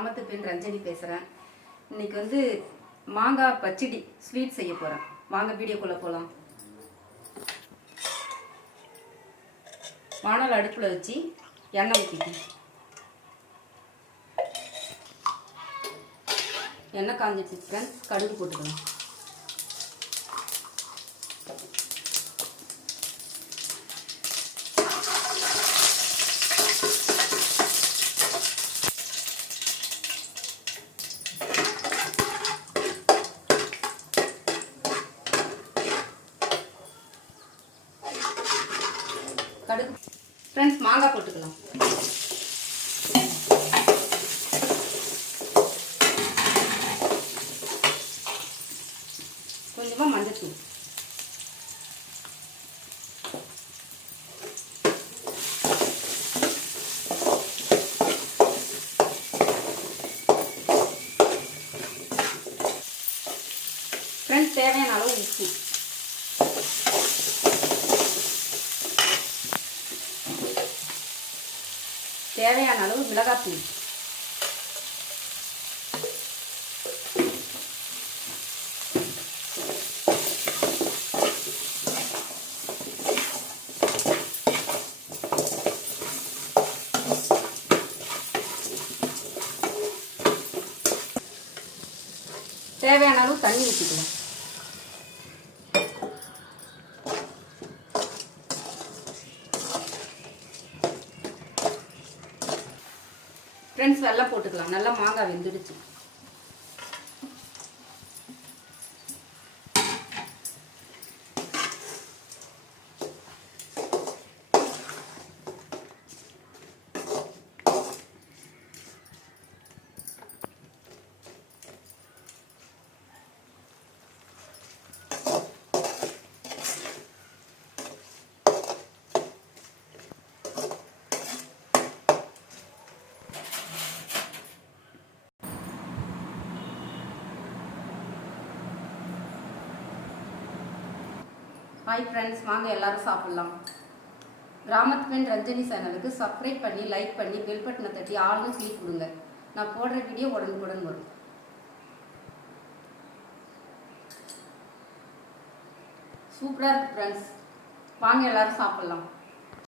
அமத்து பெண் ரஞ்சனி பேசுகிறேன் இன்னைக்கு வந்து மாங்காய் பச்சடி ஸ்வீட் செய்ய போகிறேன் வாங்க வீடியோக்குள்ளே போகலாம் வானல் அடுப்பில் வச்சு எண்ணெய் ஊற்றிக்கணும் எண்ணெய் காஞ்சிட்டு ஃப்ரெண்ட்ஸ் கடுகு போட்டுக்கலாம். கடுகு. ஃப்ரெண்ட்ஸ் மாங்காய் போட்டுக்கலாம். கொஞ்சமாக மஞ்சத்தூள். ஃப்ரெண்ட்ஸ் தேவையான அளவு உப்பு. தேவையான அளவு மிளகாத்தூள். தேவையான அளவு தண்ணி ஊற்றிக்கலாம் ஃப்ரெண்ட்ஸ் வெள்ளம் போட்டுக்கலாம். நல்லா மாங்காய் வெந்துடுச்சு. ஹாய் ஃப்ரெண்ட்ஸ் வாங்க எல்லாரும் சாப்பிட்லாம். கிராமத்து பெண் ரஞ்சனி சேனலுக்கு சப்ஸ்கிரைப் பண்ணி லைக் பண்ணி பெல் பட்டனை தட்டி ஆளுங்க கிளிக் கொடுங்க. நான் போடுற வீடியோ உடனுக்குடன் வரும். சூப்பராக இருக்குது ஃப்ரெண்ட்ஸ் வாங்க எல்லாரும் சாப்பிட்லாம்.